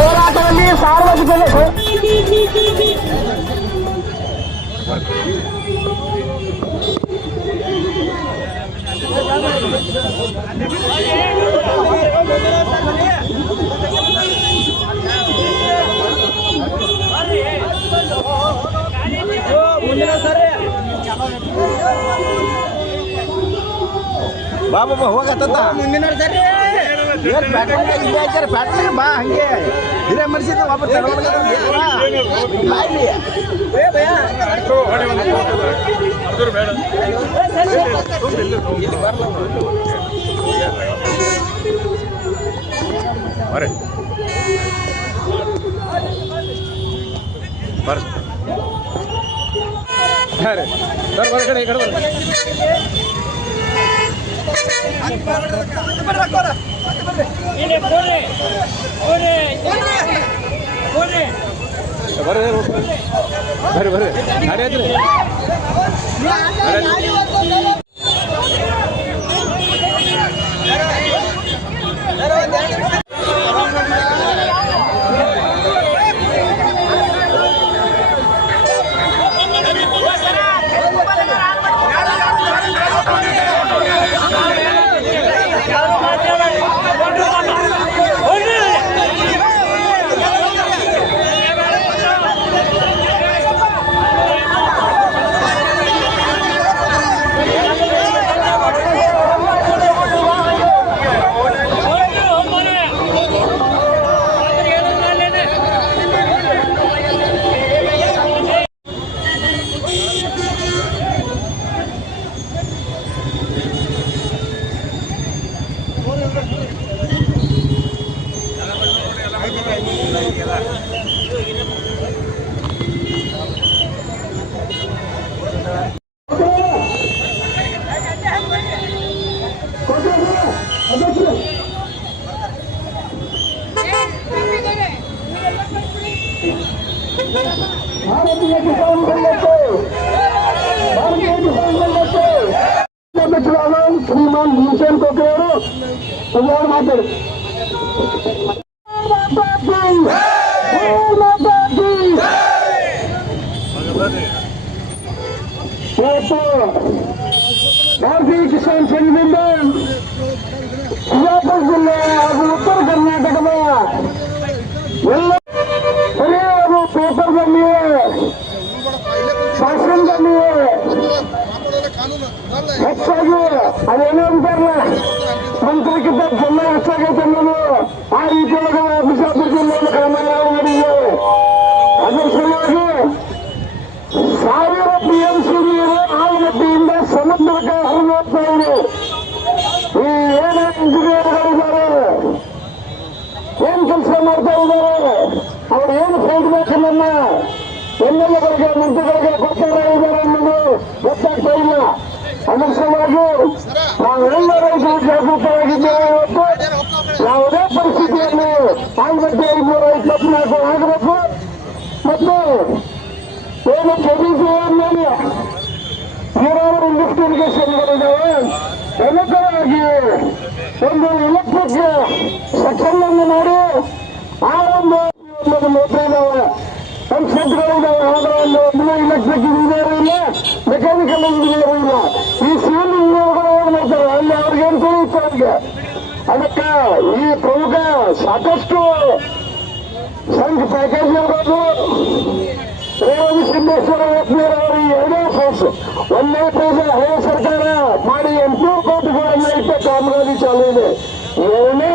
ಹೋರಾಟದಲ್ಲಿ ಸಾರ್ವಜನಿಕರು ಬಾಬಾ ಹೋಗತ್ತ ಮುಂದಿನ ಪ್ಯಾಟ್ರಿ ಬಾ ಹಂಗೆ ಹಿರೇ ಮರ್ಸಿದ ವಾಪಸ್ ಹೊರಗಡೆ ಈ ಕಡೆ ಬರ್ರಿ श्रीमान भीमसेन कोकरे माताड़ी भारतीय किसान संघದಿಂದ ಬಿಜಾಪುರ ಜಿಲ್ಲೆ ಹಾಗೂ ಉತ್ತರ ಕರ್ನಾಟಕದ ಎಲ್ಲ ಸರಿಯಾದ ಪೇಪರ್ದಲ್ಲಿಯೇ ಭಾಷಣದಲ್ಲಿಯೇ ಹೆಚ್ಚಾಗಿ ಅದೇನೋ ಅಂತಾರಲ್ಲ ಮಂತ್ರಿಗಿಂತ ಜನ ಹೆಚ್ಚಾಗೈತೆ ಅನ್ನೋದು ಆ ರೀತಿಯೊಳಗೆ ಬಿಜಾಪುರ ಜಿಲ್ಲೆಯಲ್ಲಿ ಕ್ರಮ ನಾವು ಮಾಡಿದ್ದೇವೆ. ಅದರ ಸಲುವಾಗಿ ಸಾವಿರ ಟಿಎಂಸಿ ನೀರು ಆಲಮಟ್ಟಿಯಿಂದ ಸಮುದ್ರಕ್ಕೆ ಹರಿದೋಗ್ತಾ ಇದೆ. ಈ ಏನ ಇಂಜಿನಿಯರ್ಗಳಿದ್ದಾರೆ, ಏನ್ ಕೆಲಸ ಮಾಡ್ತಾ ಇದ್ದಾರೆ, ಅವ್ರು ಏನು ಫೀಡ್ಬ್ಯಾಕ್ ನನ್ನ ಎಂಎಲ್ಎಗಳಿಗೆ ಮಂತ್ರಿಗಳಿಗೆ ಕೊಡ್ತಾ ಇದ್ದಾರೆ ಅನ್ನೋದು ಗೊತ್ತಾಗ್ತಾ ಇಲ್ಲ. ಅದರ ಸಲುವಾಗಿ ನಾವೆಲ್ಲ ರೈತರು ಜಾಗೃತವಾಗಿದ್ದೇವೆ. ಇವತ್ತು ಯಾವುದೇ ಪರಿಸ್ಥಿತಿಯಲ್ಲಿ ಆಲಮಟ್ಟಿ 524 ಆಗಬೇಕು ಮತ್ತು ಏನು ಕೆಬಿಸಿ ಮೇಲೆ ನೀರಾವರಿ ಲಿಫ್ಟ್ ಇರಿಗೇಷನ್ಗಳಿದ್ದಾವೆ. ಪ್ರಮುಖವಾಗಿ ಒಂದು ಎಲೆಕ್ಟ್ರಿಕ್ ಸೆಕ್ಷನ್ ಅನ್ನು ಮಾಡಿ ಆ ಒಂದು ಮೋಟರ್ ಇದ್ದಾವೆ, ಪಂಪ್ ಸೆಟ್ಗಳಿದ್ದಾವೆ. ಆದ್ರೆ ಒಂದು ಎಲೆಕ್ಟ್ರಿಕ್ ಇಂಜಿನಿಯರ್ ಇಲ್ಲ, ಮೆಕ್ಯಾನಿಕಲ್ ಇಂಜಿನಿಯರ್ ಇಲ್ಲ. ಈ ಸಿವಿಲ್ ಇಂಜಿನಿಯರ್ಗಳು ಏನ್ ಮಾಡ್ತಾರೆ ಅಲ್ಲಿ ಅವ್ರಿಗೇನು ತಿಳಿಯುತ್ತೆ, ಅವ್ರಿಗೆ ಅದಕ್ಕೆ ಈ ಪ್ರಮುಖ ಸಾಕಷ್ಟು ಸಂಘ ಪ್ಯಾಕೇಜ್ ಇರ್ಬೋದು. ರೇವಣಿ ಸಿದ್ದೇಶ್ವರ ಯತ್ನೂರ್ ಅವರು ಎರಡೇ ಫೇಸ್, ಒಂದೇ ಫೇಸ್ ಹಳೆ ಸರ್ಕಾರ ಮಾಡಿ 800 ಕೋಟಿಗಳನ್ನು ಇಟ್ಟ ಕಾಮಗಾರಿ ಚಾಲು ಇದೆ. ಎರಡನೇ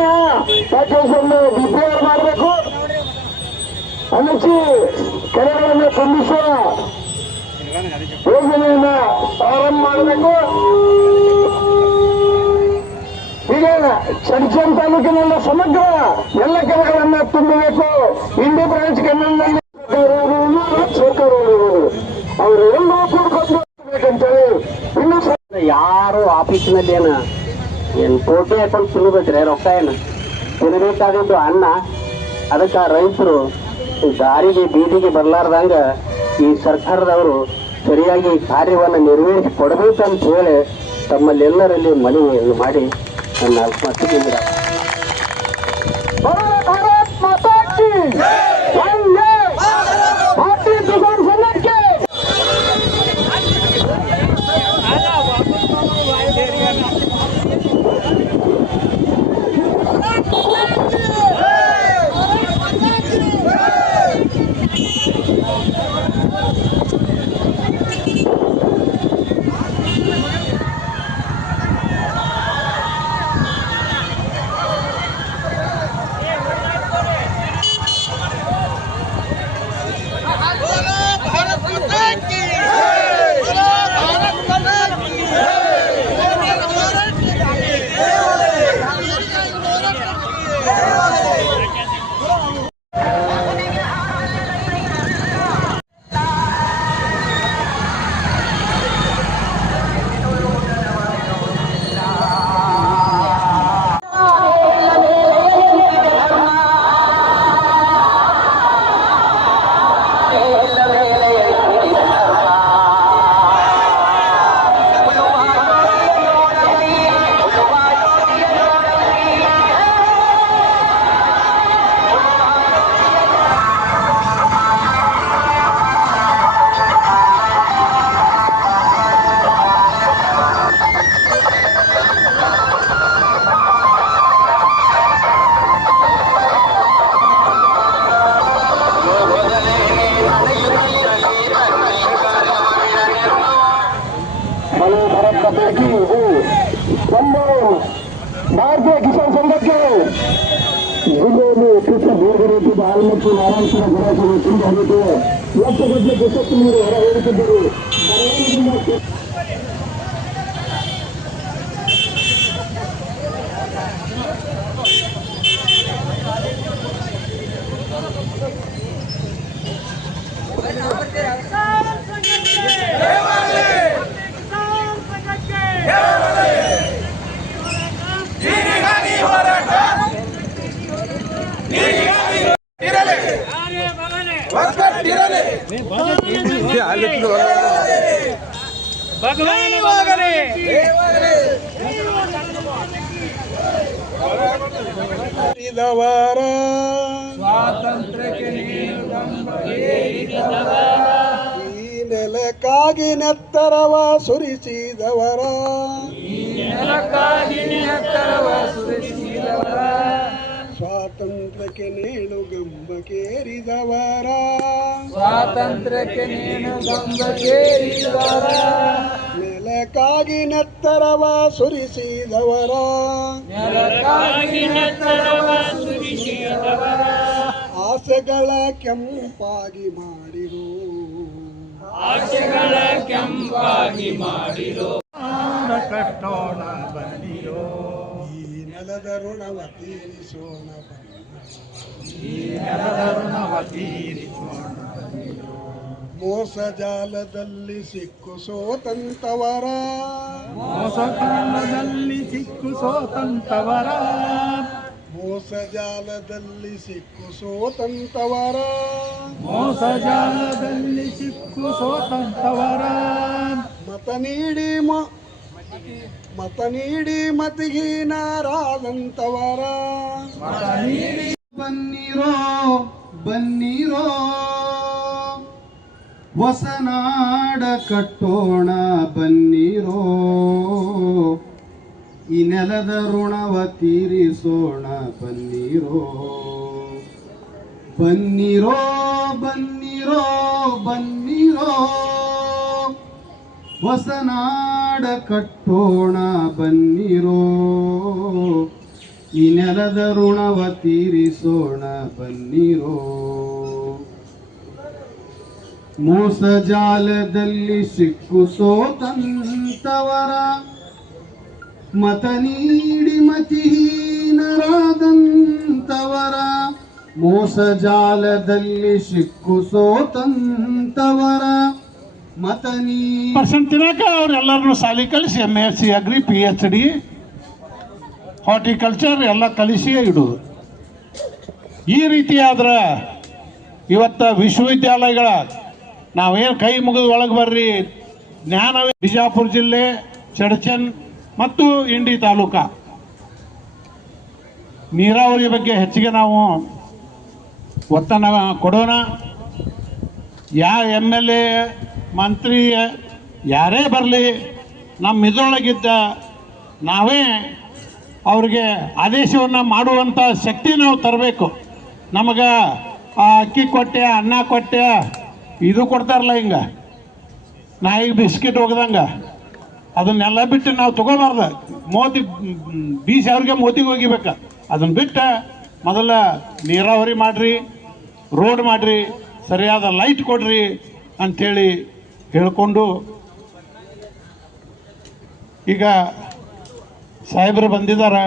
ಪ್ಯಾಕೇಜ್ ಅನ್ನು DPR ಮಾಡಬೇಕು, ಅನಚಿ ಕೆರೆಗಳನ್ನು ತುಂಬಿಸುವ ಯೋಜನೆಯನ್ನ ಪ್ರಾರಂಭ ಮಾಡಬೇಕು. ಈಗ ಚಡ್ಚನ್ ತಾಲೂಕಿನಲ್ಲಿ ಸಮಗ್ರ ಎಲ್ಲ ಕೆರೆಗಳನ್ನ ತುಂಬಬೇಕು. ಇಂಡಿ ಬ್ರಾಂಚ್ ಕೆನಾಲ್ನಲ್ಲಿ ಸರ್ಕಾರ ಅವರು ಎಲ್ಲ ಕೂಡ್ಬೇಕಂತೇಳಿ ಇನ್ನು ಯಾರು ಆಫೀಸಿನಲ್ಲಿ ಏನು ಫೋಟೋ ಹಾಕೊಂಡು ತಿನ್ಬೇಕ್ರಿ, ರೊಕ್ಕ ತಿನ್ನಬೇಕಾದದ್ದು ಅನ್ನ. ಅದಕ್ಕೆ ರೈತರು ದಾರಿಗೆ ಬೀದಿಗೆ ಬರಲಾರ್ದಂಗ ಈ ಸರ್ಕಾರದವರು ಸರಿಯಾಗಿ ಕಾರ್ಯವನ್ನು ನಿರ್ವಹಿಸಿ ಕೊಡಬೇಕಂತ ಹೇಳಿ ತಮ್ಮಲ್ಲೆಲ್ಲರಲ್ಲಿ ಮನವಿಯನ್ನು ಮಾಡಿ ನನ್ನ ಅಲ್ಪಮಟ್ಟಿಗೆ ಭಾರತ್ ಮಾತಾ ಕಿ ಜೈ. ಭಾರತೀಯ ಕಿಸಾನ್ ಸಂಘಕ್ಕೆ ನಮ್ಮ ಭಾರತೀಯ ಕಿಸಾನ್ ಸಂಘಕ್ಕೆ ಜಿಲ್ಲೆಯಲ್ಲಿ ಕೃಷ್ಣ ಬೇರ್ಗಡೆ ಹಾಲು ಮತ್ತು ನಾರಾಯಣಪುರ ಗುರಾಸಗಳು ತುಂಬ ಹೋಗಿದ್ದು ಲಕ್ಷಗಟ್ಟಲೆ ಕೆಸತ್ತು ನೀರು ಹೊರ ಹೋಗುತ್ತಿದ್ದರು. ಸ್ವಾತಂತ್ರ್ಯಕ್ಕೆ ಈ ನೆಲಕ್ಕಾಗಿ ನೆತ್ತರವ ಸುರಿಸಿದವರ ಸ್ವಾತಂತ್ರ್ಯಕ್ಕೆ ನೇಣು ಗಂಬಕೇರಿದವರ ನೆಲಕ್ಕಾಗಿ ನೆತ್ತರವ ಸುರಿಸಿದವರ ಆಸೆಗಳ ಕೆಂಪಾಗಿ ಮಾಡಿರೋ ಕಟ್ಟೋಣ ಬನ್ನಿರೋ ಈ ನೆಲದ ಋಣವ ತೀರಿಸೋಣ ಮೋಸ ಜಾಲದಲ್ಲಿ ಸಿಕ್ಕು ಸೋತಂತವರ ಮೋಸ ಜಾಲದಲ್ಲಿ ಸಿಕ್ಕು ಸೋತಂತವರ ಮತ ನೀಡಿ ಮತಹೀನರಾದಂತವರ ಬನ್ನಿರೋ ಹೊಸನಾಡ ಕಟ್ಟೋಣ ಬನ್ನಿರೋ ಈ ನೆಲದ ಋಣವ ತೀರಿಸೋಣ ಬನ್ನಿರೋ ಬನ್ನಿರೋ ಬನ್ನಿರೋ ಬನ್ನಿರೋ ಹೊಸನಾಡ ಕಟ್ಟೋಣ ಬನ್ನಿರೋ ಈ ನೆಲದ ಋಣವ ತೀರಿಸೋಣ ಬನ್ನಿರೋ ಮೋಸಜಾಲದಲ್ಲಿ ಸಿಕ್ಕು ಸೋತಂತವರ ಮತ ನೀಡಿ ಮತಿಹೀನರಾದಂತವರ ಮೋಸಜಾಲದಲ್ಲಿ ಸಿಕ್ಕು ಸೋತಂತವರ ಮತ ಪರ್ಸೆಂಟ್ ತಿನ್ನಕ ಅವ್ರೆಲ್ಲರನ್ನು ಸಾಲಿ ಕಲಿಸಿ MSc ಅಗ್ರಿ PhD ಹಾರ್ಟಿಕಲ್ಚರ್ ಎಲ್ಲ ಕಲಿಸಿ ಇಡುವುದು. ಈ ರೀತಿ ಆದ್ರೆ ಇವತ್ತು ವಿಶ್ವವಿದ್ಯಾಲಯಗಳ ನಾವೇನು ಕೈ ಮುಗಿದು ಒಳಗೆ ಬರ್ರಿ ಜ್ಞಾನ ಬಿಜಾಪುರ ಜಿಲ್ಲೆ ಚಡಚನ್ ಮತ್ತು ಇಂಡಿ ತಾಲೂಕ ನೀರಾವರಿ ಬಗ್ಗೆ ಹೆಚ್ಚಿಗೆ ನಾವು ಒತ್ತನ್ನು ಕೊಡೋಣ. MLA ಮಂತ್ರಿ ಯಾರೇ ಬರಲಿ ನಮ್ಮ ಇದರೊಳಗಿದ್ದ ನಾವೇ ಅವ್ರಿಗೆ ಆದೇಶವನ್ನು ಮಾಡುವಂಥ ಶಕ್ತಿ ನಾವು ತರಬೇಕು. ನಮಗೆ ಅಕ್ಕಿ ಕೊಟ್ಟೆ ಅನ್ನ ಕೊಟ್ಟೆ ಇದು ಕೊಡ್ತಾರಲ್ಲ ಹಿಂಗೆ ನಾಯಿಗೆ ಬಿಸ್ಕಿಟ್ ಹೋಗ್ದಂಗೆ ಅದನ್ನೆಲ್ಲ ಬಿಟ್ಟು ನಾವು ತಗೋಬಾರ್ದು. ಮೋತಿ ಬೀಸಿ ಅವ್ರಿಗೆ ಮೋತಿಗೆ ಹೋಗಿಬೇಕು. ಅದನ್ನು ಬಿಟ್ಟು ಮೊದಲ ನೀರಾವರಿ ಮಾಡಿರಿ, ರೋಡ್ ಮಾಡಿರಿ, ಸರಿಯಾದ ಲೈಟ್ ಕೊಡ್ರಿ ಅಂಥೇಳಿ ಹೇಳ್ಕೊಂಡು ಈಗ ಸಾಹೇಬರು ಬಂದಿದ್ದಾರೆ.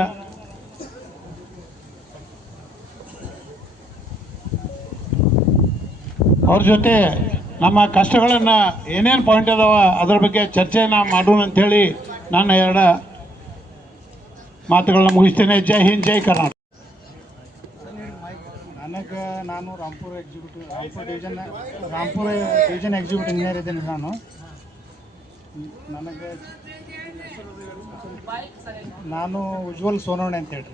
ಅವ್ರ ಜೊತೆ ನಮ್ಮ ಕಷ್ಟಗಳನ್ನು ಏನೇನು ಪಾಯಿಂಟ್ ಅದಾವ ಅದರ ಬಗ್ಗೆ ಚರ್ಚೆಯನ್ನು ಮಾಡೋಣ ಅಂಥೇಳಿ ನಾನು ಎರಡು ಮಾತುಗಳನ್ನ ಮುಗಿಸ್ತೇನೆ. ಜೈ ಹಿಂದ್, ಜೈ ಕರ್ನಾಟಕ. ನಾನು ರಾಂಪುರ ಡಿವಿಷನ್ ಎಕ್ಸಿಕ್ಯೂಟಿವ್ ಇಂಜಿನಿಯರ್ ಇದ್ದೀನಿ. ನಾನು ಉಜ್ವಲ್ ಸೋನವಣೆ ಅಂತೇಳಿ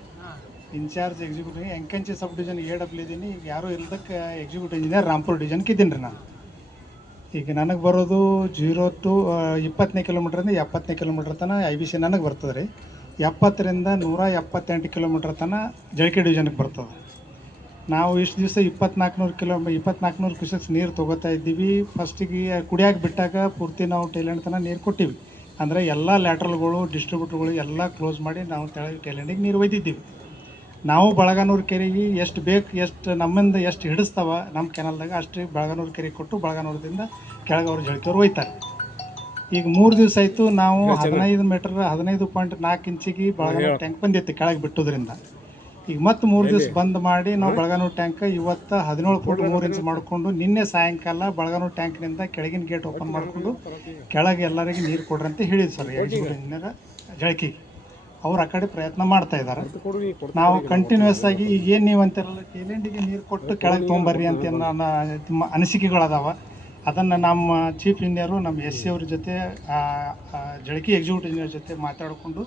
ಇನ್ಚಾರ್ಜ್ ಎಕ್ಸಿಕ್ಯೂಟಿವ್ ಎಂಕಂಚಿ ಸಬ್ ಡಿವಿಷನ್ AW ಇದ್ದೀನಿ. ಈಗ ಯಾರೂ ಇಲ್ದಕ್ಕೆ ಎಕ್ಸಿಕ್ಯೂಟಿವ್ ಇಂಜಿನಿಯರ್ ರಾಂಪುರ ಡಿವಿಷನ್ಗೆ ಇದ್ದೀನಿ ರೀ ನಾನು. ಈಗ ನನಗೆ ಬರೋದು 0 to 20 ಕಿಲೋಮೀಟ್ರಿಂದ 70 ಕಿಲೋಮೀಟ್ರ್ ತನಕ IBC ನನಗೆ ಬರ್ತದೆ ರೀ. 70ರಿಂದ 178 ಕಿಲೋಮೀಟ್ರ್ ತನಕ ಜಳಕೆ ಡಿವಿಷನ್ಗೆ ಬರ್ತದೆ. ನಾವು ಇಷ್ಟು ದಿವಸ 2400 ಕ್ಯೂಸೆಕ್ಸ್ ನೀರು ತೊಗೋತಾ ಇದ್ದೀವಿ. ಫಸ್ಟಿಗೆ ಕುಡಿಯಾಕೆ ಬಿಟ್ಟಾಗ ಪೂರ್ತಿ ನಾವು ಟೈಲೆಂಡ್ ತನಕ ನೀರು ಕೊಟ್ಟಿವಿ. ಅಂದರೆ ಎಲ್ಲ ಲ್ಯಾಟ್ರಲ್ಗಳು ಡಿಸ್ಟ್ರಿಬ್ಯೂಟರ್ಗಳು ಎಲ್ಲ ಕ್ಲೋಸ್ ಮಾಡಿ ನಾವು ಟೈಲೆಂಡಿಗೆ ನೀರು ಒಯ್ದಿದ್ದೀವಿ. ನಾವು ಬಳಗಾನೂರು ಕೆರೆಗೆ ಎಷ್ಟು ಬೇಕು, ಎಷ್ಟು ನಮ್ಮಿಂದ ಎಷ್ಟು ಹಿಡಿಸ್ತಾವ ನಮ್ಮ ಕೆನಲ್ದಾಗ ಅಷ್ಟು ಬಳಗಾನೂರು ಕೆರೆಗೆ ಕೊಟ್ಟು ಬಳಗಾನೂರದಿಂದ ಕೆಳಗೆ ಅವ್ರು ಜಳಕಿಯವ್ರು ಒಯ್ತಾರೆ. ಈಗ 3 ದಿವಸ ಆಯಿತು ನಾವು 15 ಮೀಟರ್ 15.4 ಇಂಚಿಗೆ ಬಳಗಾನೂರು ಟ್ಯಾಂಕ್ ಬಂದಿತ್ತು ಕೆಳಗೆ ಬಿಟ್ಟೋದ್ರಿಂದ. ಈಗ ಮತ್ತೆ 3 ದಿವಸ ಬಂದ್ ಮಾಡಿ ನಾವು ಬಳಗಾನೂರು ಟ್ಯಾಂಕ್ ಇವತ್ತು 17 ಫುಟ್ 3 ಇಂಚ್ ಮಾಡಿಕೊಂಡು ನಿನ್ನೆ ಸಾಯಂಕಾಲ ಬಳಗಾನೂರು ಟ್ಯಾಂಕ್ನಿಂದ ಕೆಳಗಿನ ಗೇಟ್ ಓಪನ್ ಮಾಡಿಕೊಂಡು ಕೆಳಗೆ ಎಲ್ಲರಿಗೆ ನೀರು ಕೊಡ್ರಿ ಅಂತ ಹೇಳಿದ್ರು ಸರ್ ಎಕ್ಸಿಕ್ಯೂಟಿವ್ ಇಂಜಿನಿಯರ್ ಜಳಕಿಗೆ. ಅವ್ರು ಆ ಕಡೆ ಪ್ರಯತ್ನ ಮಾಡ್ತಾ ಇದ್ದಾರೆ. ನಾವು ಕಂಟಿನ್ಯೂಸ್ ಆಗಿ ಈಗ ಏನು ನೀವು ಅಂತಿರಲ್ಲ ಟೈಲೆಂಡಿಗೆ ನೀರು ಕೊಟ್ಟು ಕೆಳಗೆ ತೊಗೊಂಬರ್ರಿ ಅಂತ ನಮ್ಮ ಅನಿಸಿಕೆಗಳದಾವ. ಅದನ್ನು ನಮ್ಮ ಚೀಫ್ ಇಂಜಿನಿಯರು ನಮ್ಮ SC ಅವ್ರ ಜೊತೆ ಜಳಕಿ ಎಕ್ಸಿಕ್ಯೂಟಿವ್ ಇಂಜಿನಿಯರ್ ಜೊತೆ ಮಾತಾಡಿಕೊಂಡು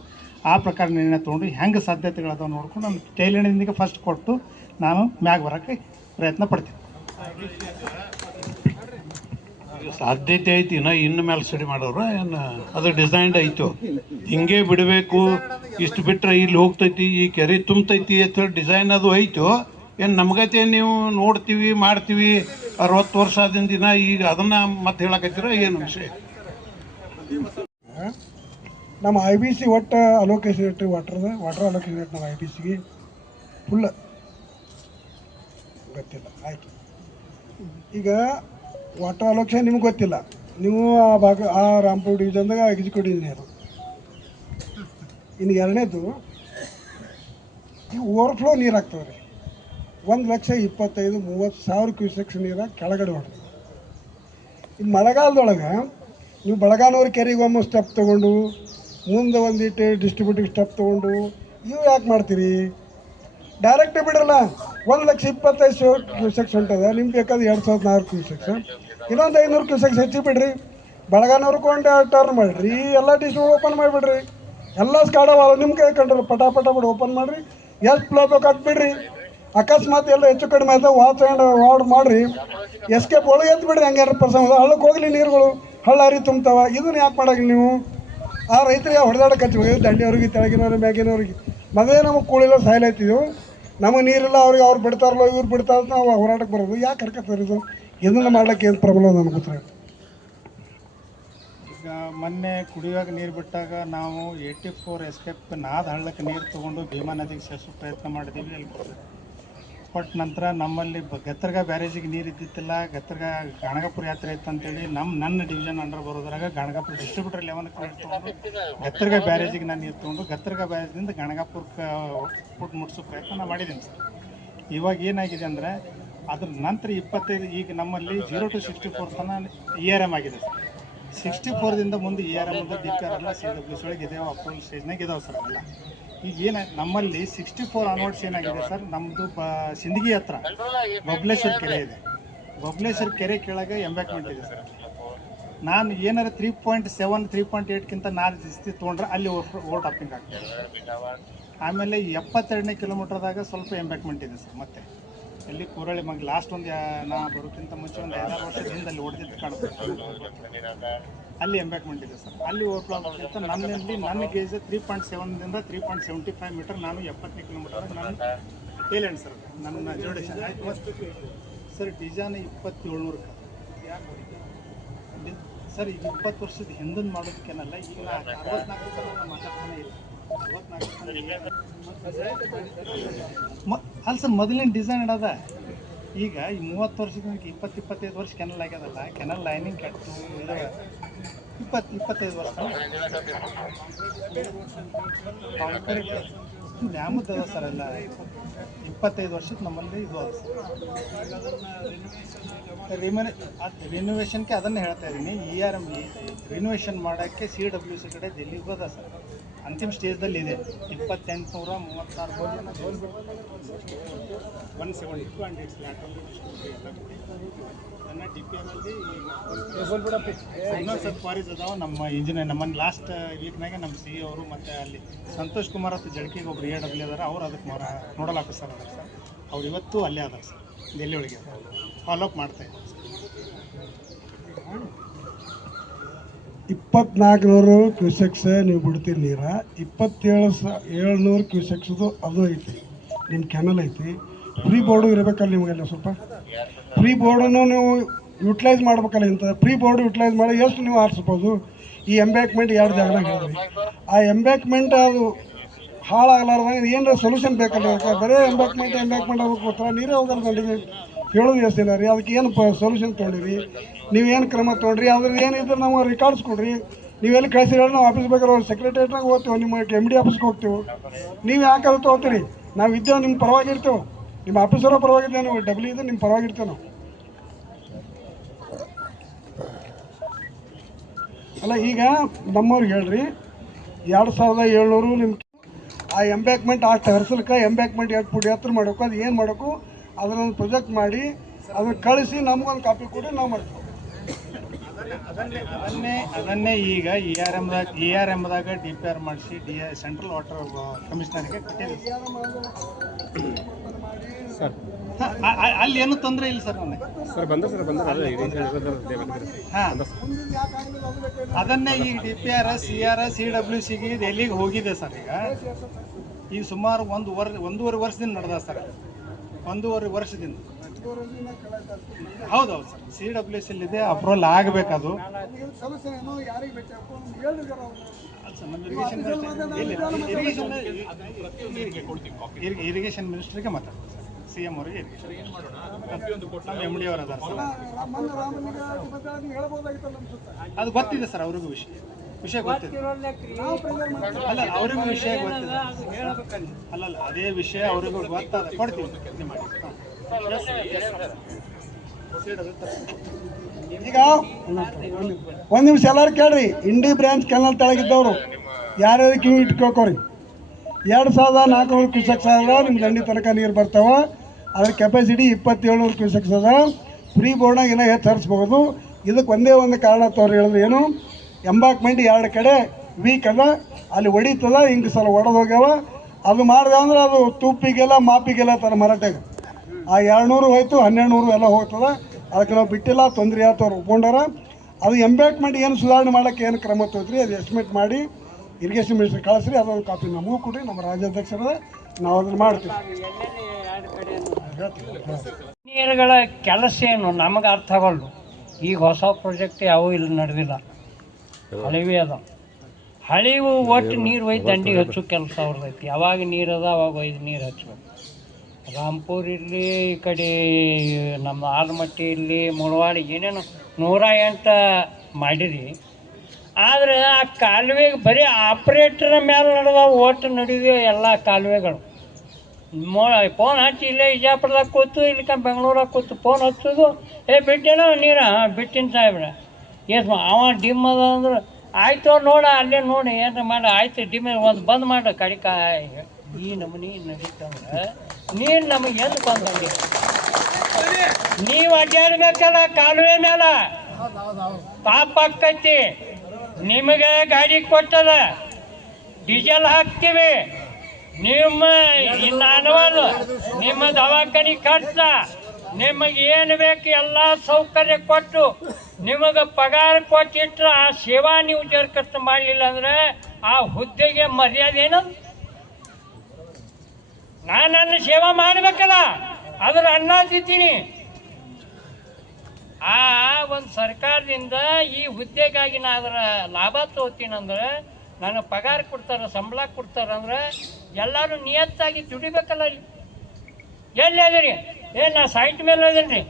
ಆ ಪ್ರಕಾರ ನಿರ್ಣಯ ತೊಗೊಂಡು ಹೆಂಗೆ ಸಾಧ್ಯತೆಗಳದಾವ ನೋಡ್ಕೊಂಡು ನಮ್ಮ ಟೈಲೆಂಡಿಗೆ ಫಸ್ಟ್ ಕೊಟ್ಟು ನಾನು ಮ್ಯಾಗ ಬರೋಕ್ಕೆ ಪ್ರಯತ್ನ ಪಡ್ತೀನಿ. ಸಾಧ್ಯತೆ ಐತಿ ಇನ್ನು ಮೇಲೆ ಸ್ಟಡಿ ಮಾಡೋರು ಏನು ಅದು ಡಿಸೈನ್ಡ್ ಐತು ಹಿಂಗೆ ಬಿಡಬೇಕು, ಇಷ್ಟು ಬಿಟ್ಟರೆ ಇಲ್ಲಿ ಹೋಗ್ತೈತಿ, ಈ ಕೆರೆ ತುಂಬತೈತಿ ಅಂತ ಡಿಸೈನ್ ಅದು ಐತು. ಏನು ನಮಗೈತೆ ನೀವು ನೋಡ್ತೀವಿ ಮಾಡ್ತೀವಿ 60 ವರ್ಷ ಆದಿಂದ ದಿನ ಈಗ ಅದನ್ನು ಮತ್ತೆ ಹೇಳಕತ್ತೀರ ಏನು ವಿಷಯ? ನಮ್ಮ IBC ಒಟ್ಟು ಅಲೋಕೇಶನ್ ಇಟ್ಟು ವಾಟರ್ ಅಲೋಕೇಶನ್ ಇಟ್ಟು ನಮ್ಮ IBCಗೆ ಫುಲ್ ಗೊತ್ತಿಲ್ಲ. ಆಯಿತು, ಈಗ ವಾಟರ್ ಅಲೋಕೇಶನ್ ನಿಮ್ಗೆ ಗೊತ್ತಿಲ್ಲ. ನೀವು ಆ ಭಾಗ ಆ ರಾಂಪುರ ಡಿವಿಷನ್ದಾಗ ಎಕ್ಸಿಕ್ಯೂಟಿವ್ ಇಂಜಿನಿಯರು. ಇನ್ನು ಎರಡನೇದು ಈ ಓವರ್ಫ್ಲೋ ನೀರು ಆಗ್ತವೆ ರೀ. 1,25,30,000 ಕ್ಯೂಸೆಕ್ಸ್ ನೀರಾಗಿ ಕೆಳಗಡೆ ಹೊಡೆದು ಇನ್ನು ಮಳೆಗಾಲದೊಳಗೆ ನೀವು ಬಳಗಾನೂರು ಕೆರೆಗೆ ಒಮ್ಮೆ ಸ್ಟೆಪ್ ತೊಗೊಂಡು ಮುಂದೆ ಒಂದಿಟ್ಟು ಡಿಸ್ಟ್ರಿಬ್ಯೂಟಿವ್ ಸ್ಟೆಪ್ ತೊಗೊಂಡು ಇವು ಯಾಕೆ ಮಾಡ್ತೀರಿ? ಡೈರೆಕ್ಟೇ ಬಿಡ್ರಲ್ಲ. 1,25,000 ಕ್ಯೂಸೆಕ್ಸ್ ಹೊಂಟದ, ನಿಮ್ಗೆ ಬೇಕಾದ್ರೆ 2,400 ಕ್ಯೂಸೆಕ್ಸ್, ಇನ್ನೊಂದು 500 ಕ್ಯೂಸೆಕ್ಸ್ ಹೆಚ್ಚಿಗೆ ಬಿಡ್ರಿ. ಬಳಗಾನವ್ರು ಕೊಂಡು ಟರ್ನ್ ಮಾಡಿರಿ, ಎಲ್ಲ ಡಿಸ್ಟ್ರಿಬ್ಯೂಟ್ ಓಪನ್ ಮಾಡಿಬಿಡ್ರಿ. ಎಲ್ಲ ಸ್ಕಾಡವ ನಿಮ್ಮ ಕೈ ಕಂಡ್ರಿ, ಪಟ ಬಿಡು ಓಪನ್ ಮಾಡಿರಿ. ಎಷ್ಟು ಫ್ಲೋ ಬೇಕಾಗಿ ಬಿಡ್ರಿ. ಅಕಸ್ಮಾತ್ ಎಲ್ಲ ಹೆಚ್ಚು ಕಡಿಮೆ ಆಯ್ತು ವಾಚ್ ಆ್ಯಂಡ್ ವಾರ್ಡ್ ಮಾಡಿರಿ. ಎಸ್ಕೇಪ್ ಒಳಗೆ ಎದ್ದು ಬಿಡ್ರಿ. ಹಂಗೆ 100% ಹಳ್ಳಕ್ಕೆ ಹೋಗಲಿ ನೀರುಗಳು, ಹಳ್ಳ ಹರಿ ತುಂಬ್ತಾವ. ಇದನ್ನ ಯಾಕೆ ಮಾಡಾಗಿಲ್ಲ ನೀವು? ಆ ರೈತರಿಗೆ ಹೊಡೆದಾಡಕ್ಕೆ ಹಚ್ಬೇಕು, ದಂಡಿಯವ್ರಿಗೆ ತೆಳಗಿನವ್ರಿಗೆ ಮ್ಯಾಗಿನವ್ರಿಗೆ. ಮೊದಲೇ ನಮಗೆ ಕೂಳಿಲ್ಲ ಸಾಯ್ಲಾಯ್ತಿದ್ದೆವು, ನಮಗೆ ನೀರಿಲ್ಲ, ಅವ್ರಿಗೆ ಅವ್ರು ಬಿಡ್ತಾರಲ್ಲ ಇವ್ರು ಬಿಡ್ತಾರ ನಾವು ಹೋರಾಟಕ್ಕೆ ಬರೋದು. ಯಾಕೆ ಹರ್ಕತ್ತಾರೆ ಇದು? ಇದನ್ನು ಮಾಡ್ಲಿಕ್ಕೆ ಏನು ಪ್ರಾಬ್ಲಮ್ ನನಗೆ ಗೊತ್ತಿಲ್ಲ. ಈಗ ಮೊನ್ನೆ ಕುಡಿಯುವಾಗ ನೀರು ಬಿಟ್ಟಾಗ ನಾವು 84 ಎಸ್ಕೇಪ್ ನಾದ ಹಳ್ಳಕ್ಕೆ ನೀರು ತೊಗೊಂಡು ಭೀಮಾ ನದಿಗೆ ಸೇರಿಸೋ ಪ್ರಯತ್ನ ಮಾಡಿದ್ದೀವಿ ಅಲ್ಲಿ. ಬಟ್ ನಂತರ ನಮ್ಮಲ್ಲಿ ಗತ್ತರ್ಗ ಬ್ಯಾರೇಜಿಗೆ ನೀರು ಇದ್ದಿತ್ತಿಲ್ಲ. ಗತ್ತರ್ಗ ಗಣಗಾಪುರ ಯಾತ್ರೆ ಇತ್ತು ಅಂತೇಳಿ ನನ್ನ ಡಿವಿಷನ್ ಅಂಡರ್ ಬರೋದ್ರಾಗ ಗಣಗಾಪುರ ಡಿಸ್ಟ್ರಿಬ್ಯೂಟರ್ ಲೆವೆಲ್ಗೆ ನೀರು ತೊಗೊಂಡು ಗತ್ತರ್ಗ ಬ್ಯಾರೇಜಿಗೆ ನಾನು ನೀರು ತೊಗೊಂಡು ಗತ್ತರ್ಗ ಬ್ಯಾರೇಜಿಂದ ಗಣಗಾಪುರಕ್ಕೆ ಮುಟ್ಟಿಸೋ ಪ್ರಯತ್ನ ನಾನು ಮಾಡಿದ್ದೀನಿ ಸರ್. ಇವಾಗ ಏನಾಗಿದೆ ಅಂದರೆ ಅದ್ರ ನಂತರ 25 ಈಗ ನಮ್ಮಲ್ಲಿ 0 to 64 ತನಕ ERM ಆಗಿದೆ ಸರ್. 64ದಿಂದ ಮುಂದೆ ERM DPR ಎಲ್ಲ CWS ಒಳಗೆ ಇದಾವೆ, ಅಪ್ರೂವಲ್ ಸ್ಟೇಜ್ನಾಗ ಇದಾವೆ ಸರ್ ಅವೆಲ್ಲ. ಈಗ ನಮ್ಮಲ್ಲಿ 64 ಆನ್ವರ್ಡ್ಸ್ ಏನಾಗಿದೆ ಸರ್, ನಮ್ಮದು ಸಿಂದಗಿ ಹತ್ರ ಬಬ್ಲೇಶ್ವರ ಕೆರೆ ಇದೆ. ಬಬ್ಲೇಶ್ವರ ಕೆರೆ ಕೆಳಗೆ ಎಂಬ್ಯಾಕ್ಮೆಂಟ್ ಇದೆ ಸರ್. ನಾನು ಏನಾರ 3.7 3.8ಕ್ಕಿಂತ ಜಾಸ್ತಿ ತೊಗೊಂಡ್ರೆ ಅಲ್ಲಿ ಓವರ್ ಟಾಪಿಂಗ್ ಆಗ್ತದೆ. ಆಮೇಲೆ 72ನೇ ಕಿಲೋಮೀಟ್ರದಾಗ ಸ್ವಲ್ಪ ಎಂಬ್ಯಾಕ್ಮೆಂಟ್ ಇದೆ ಸರ್. ಮತ್ತೆ ಅಲ್ಲಿ ಕೂರಳಿ ಮಗ ಲಾಸ್ಟ್ ಒಂದು ನಾ ಬರೋಕ್ಕಿಂತ ಮುಂಚೆ ಒಂದು 5-6 ವರ್ಷದ ಹಿಂದೆ ಅಲ್ಲಿ ಹೊಡೆದಿತ್ತು ಕಾಣುತ್ತೆ, ಅಲ್ಲಿ ಎಂಬ್ಯಾಕ್ಮೆಂಟ್ ಇದೆ ಸರ್. ಅಲ್ಲಿ ಓವರ್ಫ್ಲೋ ಆಗೋಕ್ಕಿಂತ ನನ್ನ ಗೇಜ್ 3.7ದಿಂದ 3.75 ಮೀಟರ್, ನಾನು 70 ಕಿಲೋಮೀಟರ್ ನಾನು ಏಲೆಂಡ್ ಸರ್ ನನ್ನ ಜೋಡೇಶನ್ ಆಯ್ತು. ಮತ್ತು ಸರ್ ಡಿಜಾನ್ 2700 ಸರ್. ಈಗ 20 ವರ್ಷದ ಹಿಂದಿನ ಮಾಡೋದಕ್ಕೇನಲ್ಲ, ಈಗ 64 ಸಲ ನಾನು ಮಾತಾಡ್ತಾನೆ ಇಲ್ಲ. 64 ಅಲ್ಲ ಸರ್, ಮೊದಲಿನ ಡಿಸೈನ್ ಇಡೋದ. ಈಗ ಈ 30 ವರ್ಷದ 20-25 ವರ್ಷ ಕೆನಲ್ ಆಗ್ಯದಲ್ಲ, ಕೆನಲ್ ಲೈನಿಂಗ್ ಕೆಟ್ಟು ಇದು 20-25 ವರ್ಷ ಡ್ಯಾಮದ್ದು ಅದ ಸರ್ ಎಲ್ಲ. 25 ವರ್ಷದ ನಮ್ಮಲ್ಲಿ ಇದು ಅದ ಸರ್. ರಿನೋವೇಷನ್ಗೆ ಅದನ್ನು ಹೇಳ್ತಾ ಇದ್ದೀನಿ. ERM ರಿನೋವೇಷನ್ ಮಾಡೋಕ್ಕೆ CWC ಕಡೆ ಡೆಲ್ಲಿಗೆ ಹೋದ ಸರ್, ಅಂತಿಮ ಸ್ಟೇಜ್ದಲ್ಲಿ ಇದೆ. 2836 172 ಆ್ಯಂಡ್ ಇಟ್ಸ್ ನನ್ನ DPRಲ್ಲಿ ಇನ್ನೊಂದು ಸ್ವಲ್ಪ ಕ್ವಾರೀಸ್ ಅದಾವೆ. ನಮ್ಮ ಇಂಜಿನಿಯರ್ ನಮ್ಮನ್ನು ಲಾಸ್ಟ್ ವೀಕ್ನಾಗ ನಮ್ಮ CEO ಅವರು ಮತ್ತು ಅಲ್ಲಿ ಸಂತೋಷ್ ಕುಮಾರ್ ಅಂತ ಜಳಕಿಗೆ ಒಬ್ರು AW ಅದಾರ, ಅವ್ರು ಅದಕ್ಕೆ ನೋಡಲ್ ಆಫೀಸರ್ ಅದಾರ ಸರ್. ಅವ್ರು ಇವತ್ತು ಅಲ್ಲೇ ಅದಾರ ಸರ್, ಡೆಲ್ಲಿ ಒಳಗೆ ಫಾಲೋಅಪ್ ಮಾಡ್ತಾಯಿದ್ದಾರೆ ಸರ್. 2400 ಕ್ಯೂಸೆಕ್ಸ್ ನೀವು ಬಿಡ್ತೀರಿ ನೀರು, 2700 ಕ್ಯೂಸೆಕ್ಸ್ದು ಅದು ಐತಿ, ನಿಮ್ಮ ಕೆನಲ್ ಐತಿ. ಫ್ರೀ ಬೋರ್ಡು ಇರಬೇಕಲ್ಲ ನಿಮಗೆಲ್ಲ, ಸ್ವಲ್ಪ ಫ್ರೀ ಬೋರ್ಡನ್ನು ನೀವು ಯುಟಿಲೈಸ್ ಮಾಡ್ಬೇಕಲ್ಲ. ಇಂಥ ಫ್ರೀ ಬೋರ್ಡ್ ಯುಟಿಲೈಸ್ ಮಾಡಿ ಎಷ್ಟು ನೀವು ಆರಿಸ್ಬೋದು. ಈ ಎಂಬ್ಯಾಕ್ಮೆಂಟ್ 2 ಜಾಗದಾಗ ಹೇಳಿದ್ರಿ, ಆ ಎಂಬ್ಯಾಕ್ಮೆಂಟ್ ಅದು ಹಾಳಾಗಲಾರ್ದಾಗ ಏನಾರ ಸೊಲ್ಯೂಷನ್ ಬೇಕಲ್ಲ. ಬರೀ ಎಂಬ್ಯಾಕ್ಮೆಂಟ್ ಆಗಬೇಕು ಗೊತ್ತಾ, ನೀರೇ ಹೋಗಲ್ಲ ದಂಡಿಗೆ. ಹೇಳೋದು ಎಷ್ಟಿಲ್ಲ ರೀ, ಅದಕ್ಕೆ ಏನು ಸೊಲ್ಯೂಷನ್ ತೊಗೊಂಡಿರಿ, ನೀವೇನು ಕ್ರಮ ತೊಗೊಂಡ್ರಿ, ಅದ್ರದ್ದು ಏನಿದ್ರೆ ನಾವು ರೆಕಾರ್ಡ್ಸ್ ಕೊಡ್ರಿ. ನೀವೆಲ್ಲಿ ಕಳಿಸಿದ್ರೆ ನಾವು ಆಫೀಸ್ ಬೇಕಾದ್ರೆ ಸೆಕ್ರೆಟೇರಿಯೇಟ್ನಾಗ ಹೋಗ್ತೀವಿ, ನಿಮ್ಮ MD ಆಫೀಸ್ಗೆ ಹೋಗ್ತೀವಿ. ನೀವು ಯಾಕೆ ಅದು ತೊಗೋತೀರಿ? ನಾವು ಇದ್ದೇವೆ, ನಿಮ್ಮ ಪರವಾಗಿರ್ತೇವೆ, ನಿಮ್ಮ ಆಫೀಸರ ಪರವಾಗಿದ್ದೇವೆ, ನೀವು ಡಬ್ಲ್ಯೂ ಇದೆ ನಿಮ್ಮ ಪರವಾಗಿರ್ತೇವೆ ನಾವು. ಅಲ್ಲ ಈಗ ನಮ್ಮವ್ರಿಗೆ ಹೇಳ್ರಿ 2700 ನಿಮ್ಮ ಆ ಎಂಬ್ಯಾಕ್ಮೆಂಟ್ ಅಷ್ಟು ಹರ್ಸಲ್ಕ ಎಂಬ್ಯಾಕ್ಮೆಂಟ್ 2 ಫುಟ್ ಎತ್ತರ ಮಾಡಬೇಕು. ಅದು ಏನು ಮಾಡಬೇಕು ಅದನ್ನೊಂದು ಪ್ರೊಜೆಕ್ಟ್ ಮಾಡಿ ಅದನ್ನು ಕಳಿಸಿ ನಮಗೊಂದು ಕಾಪಿ ಕೊಡಿ, ನಾವು ಮಾಡ್ತೀವಿ. ಅದನ್ನೇ ಈಗ ERMದಾಗ DPR ಮಾಡಿಸಿ ಸೆಂಟ್ರಲ್ ವಾಟರ್ ಕಮಿಷನರ್ಗೆ ಕೊಟ್ಟಿದ್ದೀವಿ ಸರ್. ಅಲ್ಲಿ ಏನೂ ತೊಂದರೆ ಇಲ್ಲ ಸರ್. ನನಗೆ ಹಾಂ, ಅದನ್ನೇ ಈಗ DPR CR CWCಗೆ ಡೆಲ್ಲಿಗೆ ಹೋಗಿದೆ ಸರ್. ಈಗ ಸುಮಾರು ಒಂದೂವರೆ ವರ್ಷದಿಂದ ನಡೆದ ಸರ್. 1.5 ವರ್ಷದಿಂದ ಹೌದೌದು ಸರ್. CWC ಇದೆ, ಅಪ್ರೂವಲ್ ಆಗಬೇಕದು. ಇರಿಗೇಷನ್ ಮಿನಿಸ್ಟ್ರಿಗೆ ಮಾತಾಡ್ತೀವಿ ಸರ್, CM ಅವರಿಗೆ. ನಮ್ಮ MD ಅವರು ಅದಾರ ಸರ್, ಅದು ಗೊತ್ತಿದೆ ಸರ್ ಅವ್ರಿಗೂ ವಿಷಯ ಗೊತ್ತಿದೆ. ಅಲ್ಲ ಅವರಿಗೂ ವಿಷಯ ಗೊತ್ತಿದೆ. ಅಲ್ಲ ಅದೇ ವಿಷಯ ಅವರಿಗೂ ಗೊತ್ತಾದ ಕೊಡ್ತೀವಿ. ಈಗ ಒಂದು ನಿಮಿಷ ಎಲ್ಲರೂ ಕೇಳ್ರಿ. ಇಂಡಿ ಬ್ರಾಂಚ್ ಕೆನಲ್ ತೆಳಗಿದ್ದವರು ಯಾರ್ಯಾರು ಕಿವಿ ಇಟ್ಕೋರಿ. 2400 ಕ್ಯೂಸೆಕ್ಸ್ ಆದ್ರೆ ನಿಮ್ಮ ದಂಡಿ ತನಕ ನೀರು ಬರ್ತಾವೆ. ಅದ್ರ ಕೆಪಾಸಿಟಿ 2700 ಕ್ಯೂಸೆಕ್ಸ್ ಅದ. ಫ್ರೀ ಬೋರ್ಡ್ನಾಗ ಏನೋ ಹೆಚ್ಚು ಹರಿಸ್ಬೋದು. ಇದಕ್ಕೆ ಒಂದೇ ಒಂದು ಕಾರಣ ತೋರಿ ಹೇಳಿದ್ರೆ ಏನು, ಎಂಬಾಕ್ಮೆಂಟ್ 2 ಕಡೆ ವೀಕ್ ಅದ, ಅಲ್ಲಿ ಹೊಡಿತದ, ಹಿಂಗೆ ಸಲ ಒಡೆದು ಹೋಗ್ಯಾವ. ಅದು ಮಾಡಿದೆ ಅಂದ್ರೆ ಅದು ತುಪ್ಪಿಗೆಲ್ಲ ಮಾಪಿಗೆಲ್ಲ ಥರ ಮರಾಠಾಗ ಆ 200 ಹೋಯ್ತು, 1200 ಎಲ್ಲ ಹೋಗ್ತದೆ. ಅದಕ್ಕೆ ನಾವು ಬಿಟ್ಟಿಲ್ಲ, ತೊಂದರೆ ಆಯ್ತು, ಅವ್ರು ಒಪ್ಕೊಂಡಾರ. ಅದು ಎಂಬ್ಯಾಕ್ಮೆಂಟ್ ಏನು ಸುಧಾರಣೆ ಮಾಡೋಕ್ಕೆ ಏನು ಕ್ರಮ ತಗೋತ್ರಿ ಅದು ಎಸ್ಟಿಮೇಟ್ ಮಾಡಿ ಇರಿಗೇಷನ್ ಮಿನಿಸ್ಟ್ರಿ ಕಳಿಸ್ರಿ, ಅದೊಂದು ಕಾಪಿ ನಮಗೂ ಕೊಡಿ, ನಮ್ಮ ರಾಜ್ಯಾಧ್ಯಕ್ಷರ ನಾವು ಅದನ್ನು ಮಾಡ್ತೀವಿ. ನೀರುಗಳ ಕೆಲಸ ಏನು ನಮಗೆ ಅರ್ಥ ಆಗಲ್ದು. ಈಗ ಹೊಸ ಪ್ರಾಜೆಕ್ಟ್ ಯಾವೂ ಇಲ್ಲಿ ನಡೆದಿಲ್ಲ, ಹಳಿವೆ ಅದ. ಹಳಿವು ಒಟ್ಟು ನೀರು ಒಯ್ದು ದಂಡಿಗೆ ಹಚ್ಚೋ ಕೆಲಸ ಅವ್ರದೈತಿ. ಯಾವಾಗ ನೀರು ಅದ ಅವಾಗ ಒಯ್ದು ನೀರು ಹಚ್ಬೇಕು. ರಾಂಪುರ್ ಇರಲಿ, ಈ ಕಡೆ ನಮ್ಮ ಆಲಮಟ್ಟಿ ಇರಲಿ, ಮುಳವಾಡಿ ಏನೇನು 108 ಮಾಡಿರಿ. ಆದರೆ ಆ ಕಾಲುವೆಗೆ ಬರೀ ಆಪ್ರೇಟರ್ ಮೇಲೆ ನಡೆದಾವ, ಒಟ್ಟು ನಡೆದಿವೆ ಎಲ್ಲ ಕಾಲುವೆಗಳು. ಫೋನ್ ಹಚ್ಚಿ ಇಲ್ಲೇ ವಿಜಯಪುರದಾಗ ಕೂತು, ಇಲ್ಲಿಕ ಬೆಂಗಳೂರಾಗ ಕೂತು ಫೋನ್ ಹಚ್ಚೋದು, ಬಿಟ್ಟೇನೋ ನೀರು, ಬಿಟ್ಟಿನ ಸಾಹೇಬ್ರೆ ಅವ ಡಿಮ್ ಅದ ಅಂದ್ರೆ ಆಯ್ತು ನೋಡ, ಅಲ್ಲೇ ನೋಡಿ ಏನು ಮಾಡಿ ಆಯ್ತು ಡಿಮ್ ಒಂದು ಬಂದ್ ಮಾಡ ಕಡಿಕ. ಈ ನಮೂನಿ ನಡೀತಂದ್ರೆ ನೀರು ನಮಗೆ ಎಂದು ಬಂದಂಗೆ ನೀವು ಅಡ್ಡಾಡ್ಬೇಕಲ್ಲ ಕಾಲುವೆ ಮೇಲೆ, ಪಾಪ ಆಕ್ಕೈತಿ. ನಿಮಗೆ ಗಾಡಿ ಕೊಟ್ಟದ, ಡೀಸೆಲ್ ಹಾಕ್ತೀವಿ, ನಿಮ್ಮ ಇನ್ನು ಅನುವಾದ ನಿಮ್ಮ ದವಾಖಾನೆ ಖರ್ಚ, ನಿಮಗೆ ಏನು ಬೇಕು ಎಲ್ಲ ಸೌಕರ್ಯ ಕೊಟ್ಟು ನಿಮಗೆ ಪಗಾರ ಕೊಟ್ಟಿಟ್ರೆ ಆ ಸೇವಾ ನೀವು ಜರ್ಕಷ್ಟ ಮಾಡಲಿಲ್ಲ ಅಂದರೆ ಆ ಹುದ್ದೆಗೆ ಮರ್ಯಾದೆ ಏನದು? ನಾನು ನನ್ನ ಸೇವಾ ಮಾಡಬೇಕಲ್ಲ, ಅದ್ರ ಅನ್ನದಿದ್ದೀನಿ. ಆ ಒಂದು ಸರ್ಕಾರದಿಂದ ಈ ಹುದ್ದೆಗಾಗಿ ನಾ ಅದರ ಲಾಭ ತಗೋತೀನಂದ್ರೆ, ನನಗೆ ಪಗಾರ ಕೊಡ್ತಾರೆ, ಸಂಬಳ ಕೊಡ್ತಾರಂದ್ರೆ ಎಲ್ಲರೂ ನಿಯತ್ತಾಗಿ ದುಡಿಬೇಕಲ್ಲ. ಅಲ್ಲಿ ಎಲ್ಲಿ ಅದಿರಿ? ನಾ ಸೈಟ್ ಮೇಲೆ ಅದೇನಿ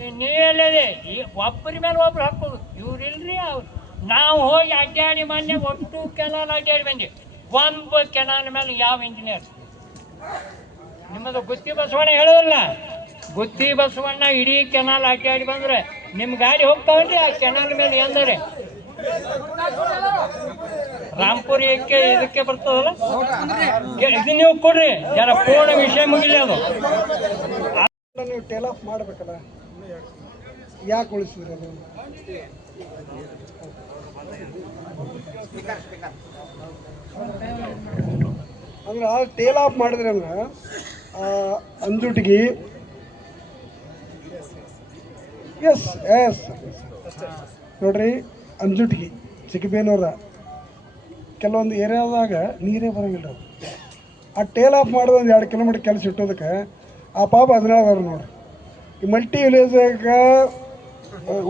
ರೀ, ನೀವೆಲ್ಲದೆ ಈ ಒಬ್ಬರ ಮೇಲೆ ಒಬ್ರು ಹಾಕೋದು. ಇವ್ರು ಇಲ್ರಿ, ಅವ್ರು ನಾವು ಹೋಗಿ ಅಡ್ಡಾಡಿ ಮೊನ್ನೆ ಒಟ್ಟು ಕೆನಾಲ್ ಅಡ್ಡಾಡಿ ಬಂದ್ವಿ. ಒಂದು ಕೆನಾಲ್ ಮೇಲೆ ಯಾವ ಇಂಜಿನಿಯರ್? ನಿಮ್ಮದು ಗುತ್ತಿ ಬಸವಣ್ಣ ಹೇಳೋದಿಲ್ಲ, ಗುತ್ತಿ ಬಸವಣ್ಣ ಇಡೀ ಕೆನಾಲ್ ಅಡ್ಡಾಡಿ ಬಂದ್ರೆ ನಿಮ್ಮ ಗಾಡಿ ಹೋಗ್ತಾವಲ್ರಿ ಆ ಕೆನಾಲ್ ಮೇಲೆ ಎಂದರೆ ರಾಂಪುರ್ ಇದಕ್ಕೆ ಬರ್ತದಲ್ಲ, ಇದು ನೀವು ಕೊಡ್ರಿ ಜರ ಪೂರ್ಣ ವಿಷಯ ಮುಗಿಲಿ. ಅದು ನೀವು ಟೇಲ್ ಆಫ್ ಮಾಡಬೇಕಲ್ಲ, ಯಾಕೆ ಉಳಿಸಿದ್ರಿ ಅದು? ಅಂದ್ರೆ ಆ ಟೇಲ್ ಆಫ್ ಮಾಡಿದ್ರೆ ಅಂದ್ರೆ ಅಂದುಟಿಗೆ ಎಸ್ ನೋಡ್ರಿ, ಅಂಜುಟಿಗೆ ಚಿಕ್ಕಬೇನೂರ ಕೆಲವೊಂದು ಏರಿಯಾದಾಗ ನೀರೇ ಬರೋಂಗಿಲ್ಲ. ಆ ಟೇಲ್ ಆಫ್ ಮಾಡೋದು ಒಂದು 2 ಕಿಲೋಮೀಟ್ರ್ ಕೆಲಸ ಇಟ್ಟೋದಕ್ಕೆ ಆ ಪಾಪ 17 ನೋಡ್ರಿ. ಈ ಮಲ್ಟಿ ವಿಲೇಜಾಗ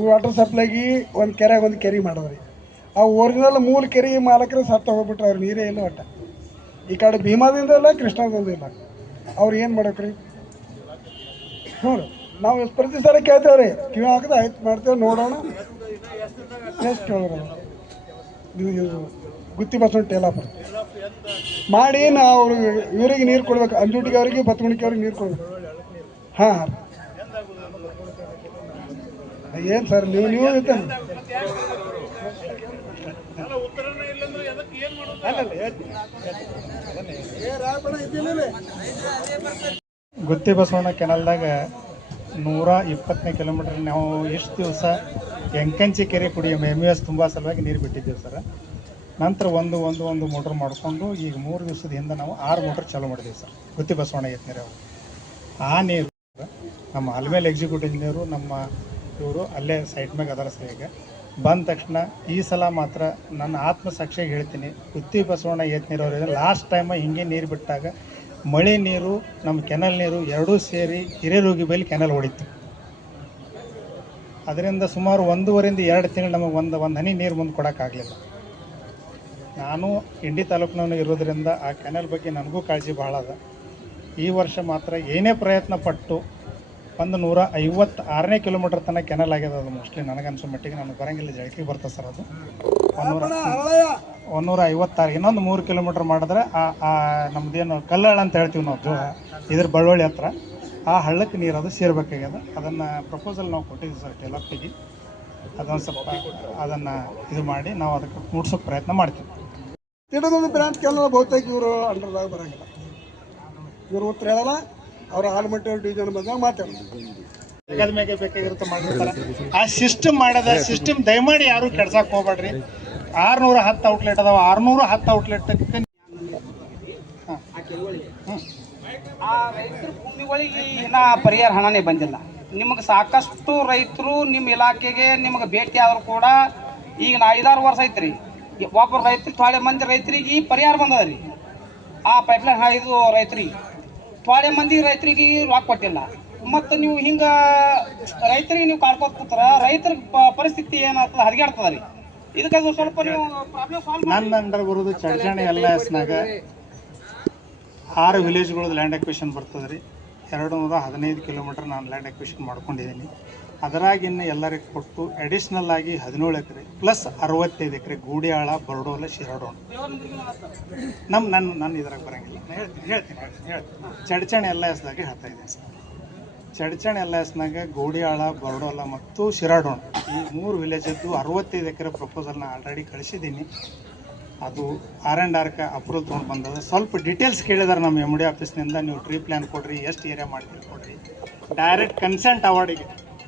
ವಾಟರ್ ಸಪ್ಲೈಗೆ ಒಂದು ಕೆರೆಗೆ ಒಂದು ಕೆರೆ ಮಾಡಿದ್ರಿ. ಆ ಒರಿಜಿನಲ್ ಮೂಲ ಕೆರೆ ಮಾಲಕರು ಸತ್ತ ಹೋಗ್ಬಿಟ್ರೆ ಅವ್ರು ನೀರೇ ಇಲ್ಲ ಒಟ್ಟ. ಈ ಕಡೆ ಭೀಮಾದಿಂದ ಇಲ್ಲ, ಕೃಷ್ಣದಿಂದ ಇಲ್ಲ. ಅವ್ರು ಏನು ಮಾಡ್ಬೇಕ್ರಿ? ನೋಡು, ನಾವು ಪ್ರತಿ ಸಲ ಕೇಳ್ತೇವ್ರಿ, ಕಿವಿ ಹಾಕಿದ್ರೆ ಆಯ್ತು ಮಾಡ್ತೇವೆ, ನೋಡೋಣ ಎಷ್ಟು ಕೇಳೋರು. ನೀವು ಗುತ್ತಿ ಬಸವಣ್ಣ ಟೇಲಾಪ ಮಾಡಿ ನಾವು ಅವ್ರಿಗೆ ಇವರಿಗೆ ನೀರು ಕೊಡ್ಬೇಕು, ಅಂಜುಟಿಗೆ ಅವ್ರಿಗೆ, ಬತ್ತಗುಣಿಕೆ ಅವ್ರಿಗೆ ನೀರು ಕೊಡ್ಬೇಕು. ಹಾಂ ಏನು ಸರ್ ನೀವು ಇರ್ತಾನೆ ಗುತ್ತಿ ಬಸವಣ್ಣ ಕೆನಲ್ದಾಗ 120ನೇ ಕಿಲೋಮೀಟ್ರ್ ನಾವು ಇಷ್ಟು ದಿವಸ ಎಂಕಂಚಿ ಕೆರೆ ಕುಡಿಯೋ MES ತುಂಬ ಸಲುವಾಗಿ ನೀರು ಬಿಟ್ಟಿದ್ದೇವೆ ಸರ್. ನಂತರ ಒಂದು ಮೋಟ್ರ್ ಮಾಡಿಕೊಂಡು ಈಗ 3 ದಿವಸದ ಹಿಂದೆ ನಾವು 6 ಮೋಟ್ರ್ ಚಾಲೂ ಮಾಡಿದ್ದೀವಿ ಸರ್. ಗುತ್ತಿ ಬಸವಣ್ಣ ಎತ್ನೀರು ಅವರು ಆ ನೀರು ನಮ್ಮ ಅಲ್ಮೇಲೆ ಎಕ್ಸಿಕ್ಯೂಟಿವ್ ಇಂಜಿನಿಯರು ನಮ್ಮ ಇವರು ಅಲ್ಲೇ ಸೈಟ್ ಮ್ಯಾಗ ಅದರ ಸರಿಯಾಗಿ ಬಂದ ತಕ್ಷಣ ಈ ಸಲ ಮಾತ್ರ ನನ್ನ ಆತ್ಮಸಾಕ್ಷಿಯಾಗಿ ಹೇಳ್ತೀನಿ, ಗುತ್ತಿ ಬಸವಣ್ಣ ಎತ್ನೀರವ್ರಿಗೆ ಲಾಸ್ಟ್ ಟೈಮ್ ಹಿಂಗೆ ನೀರು ಬಿಟ್ಟಾಗ ಮಳೆ ನೀರು ನಮ್ಮ ಕೆನಲ್ ನೀರು ಎರಡೂ ಸೇರಿ ಹಿರೇರೋಗಿ ಬೈಲಿ ಕೆನಲ್ ಹೊಡಿತು. ಅದರಿಂದ ಸುಮಾರು 1.5 ರಿಂದ 2 ತಿಂಗಳು ನಮಗೆ ಒಂದು ಹನಿ ನೀರು ಮುಂದೆ ಕೊಡೋಕ್ಕಾಗಲಿಲ್ಲ. ನಾನು ಇಂಡಿ ತಾಲೂಕಿನವನು ಇರೋದರಿಂದ ಆ ಕೆನಲ್ ಬಗ್ಗೆ ನನಗೂ ಕಾಳಜಿ ಭಾಳ ಅದ. ಈ ವರ್ಷ ಮಾತ್ರ ಏನೇ ಪ್ರಯತ್ನ ಪಟ್ಟು 156ನೇ ಕಿಲೋಮೀಟ್ರ್ ತನಕ ಕೆನಲ್ ಆಗ್ಯದ. ಅದು ಮೋಸ್ಟ್ಲಿ ನನಗನ್ಸೋ ಮಟ್ಟಿಗೆ ನನಗೆ ಬರೋಂಗಿಲ್ಲ, ಜಳಕಿಗೆ ಬರ್ತದೆ ಸರ್. ಅದು 156. ಇನ್ನೊಂದು 3 ಕಿಲೋಮೀಟ್ರ್ ಮಾಡಿದ್ರೆ ನಮ್ಮದೇನು ಕಲ್ಲಹಳ್ಳ ಅಂತ ಹೇಳ್ತೀವಿ ನಾವು, ಇದ್ರ ಬಳ್ಳೊಳ್ಳಿ ಹತ್ರ ಆ ಹಳ್ಳಕ್ಕೆ ನೀರು ಅದು ಸೇರ್ಬೇಕಾಗ್ಯದ. ಅದನ್ನು ಪ್ರಪೋಸಲ್ ನಾವು ಕೊಟ್ಟಿದ್ದೀವಿ ಸರ್ ಡೆವಲಪ್ಟಿಗೆ. ಅದೊಂದು ಸ್ವಲ್ಪ ಅದನ್ನು ಇದು ಮಾಡಿ ನಾವು ಅದಕ್ಕೆ ಮೂಡ್ಸೋಕ್ಕೆ ಪ್ರಯತ್ನ ಮಾಡ್ತೀವಿ. ತಿಡೋದು ಬ್ರಾಂಚ್ ಕೆನಲ್ ಬಹುತೇಕ ಇವರು ಅಂಡರ್ದಾಗ ಬರೋಂಗಿಲ್ಲ, ಇವರು ಉತ್ತರ ಹೇಳಲ್ಲ, ಅವ್ರ ಆಲ್ಮಟ್ಟಿ ಡಿವಿಷನ್ ಬಂದಾಗ ಮಾತಾಡೋದು ಮೇಲೆ ಬೇಕಾಗಿರುತ್ತೆ ಮಾಡಿರ್ತಾರೆ. ಆ ಸಿಸ್ಟಮ್ ಮಾಡೋದ ಸಿಸ್ಟಮ್ ದಯಮಾಡಿ ಯಾರು ಕೆಡ್ಸಕ್ಕೆ ಹೋಗ್ಬೇಡ್ರಿ. 610 ಔಟ್ಲೆಟ್ ಅದಾವ, 610 ಔಟ್ಲೆಟ್ ಆ ರೈತರ ಭೂಮಿಗಳಿಗೆ ಇನ್ನ ಪರಿಹಾರ ಹಣನೇ ಬಂದಿಲ್ಲ. ನಿಮಗೆ ಸಾಕಷ್ಟು ರೈತರು ನಿಮ್ಮ ಇಲಾಖೆಗೆ ನಿಮಗೆ ಭೇಟಿ ಆದರೂ ಕೂಡ ಈಗ 5-6 ವರ್ಷ ಐತ್ರಿ, ಒಬ್ಬರು ರೈತರು ಥೋಡೆ ಮಂದಿ ರೈತರಿಗೆ ಈ ಪರಿಹಾರ ಬಂದದ ರೀ. ಆ ಪೈಪ್ಲೈನ್ ಹಾಯ್ದು ರೈತರಿಗೆ ಥೋಡೆ ಮಂದಿ ರೈತರಿಗೆ ರೊಕ್ಕ ಕೊಟ್ಟಿಲ್ಲ. ಮತ್ತು ನೀವು ಹಿಂಗೆ ರೈತರಿಗೆ ನೀವು ಕಾಡ್ಕೋತ ಕೂತಾರ ರೈತರ ಪರಿಸ್ಥಿತಿ ಏನಾಗ್ತದೆ ಹರಿಗಾಡ್ತದ ರೀ. ಇದಕ್ಕೆ ಅದು ಸ್ವಲ್ಪ ನೀವು ಪ್ರಾಬ್ಲಮ್ ಸಾಲ್ವ್ ಮಾಡಿ. ನನ್ನ ಅಂಡರ್ ಬರೋದು ಚಡ್ಚಾಣಿ LISನಾಗ 6 ವಿಲೇಜ್ಗಳದ್ದು ಲ್ಯಾಂಡ್ ಅಕ್ವಿಷನ್ ಬರ್ತದೆ ರೀ. 215 ಕಿಲೋಮೀಟರ್ ನಾನು ಲ್ಯಾಂಡ್ ಅಕ್ವಿಷನ್ ಮಾಡ್ಕೊಂಡಿದ್ದೀನಿ. ಅದರಾಗ ಇನ್ನು ಎಲ್ಲರಿಗೆ ಕೊಟ್ಟು ಅಡಿಷ್ನಲ್ ಆಗಿ 17 ಎಕರೆ ಪ್ಲಸ್ 65 ಎಕರೆ ಗೂಡಿಯಾಳ, ಬರಡೋಲ, ಶಿರಡೋಣ ನನ್ನ ಇದ್ರಾಗ ಬರೋಂಗಿಲ್ಲ. ಹೇಳ್ತೀನಿ ಚಡ್ಚಾಣಿ LISದಾಗ ಹೇಳ್ತಾ ಇದ್ದೀನಿ ಸರ್. ಚಡ್ಚಾಣಿ LISನಾಗ ಗೂಡಿಯಾಳ, ಬರಡೋಲ ಮತ್ತು ಶಿರಾಡೋಣ ಈ 3 ವಿಲೇಜದ್ದು 65 ಎಕರೆ ಪ್ರಪೋಸಲ್ನ ಆಲ್ರೆಡಿ ಕಳಿಸಿದ್ದೀನಿ. ಅದು R&Rಕ್ಕೆ ಅಪ್ರೂವಲ್ ತೊಗೊಂಡು ಬಂದದ. ಸ್ವಲ್ಪ ಡೀಟೇಲ್ಸ್ ಕೇಳಿದಾರೆ ನಮ್ಮ MD ಆಫೀಸ್ನಿಂದ. ನೀವು ಟ್ರೀ ಪ್ಲ್ಯಾನ್ ಕೊಡ್ರಿ, ಎಷ್ಟು ಏರಿಯಾ ಮಾಡ್ತೀವಿ ಕೊಡ್ರಿ, ಡೈರೆಕ್ಟ್ ಕನ್ಸೆಂಟ್ ಅವಾರ್ಡಿಗೆ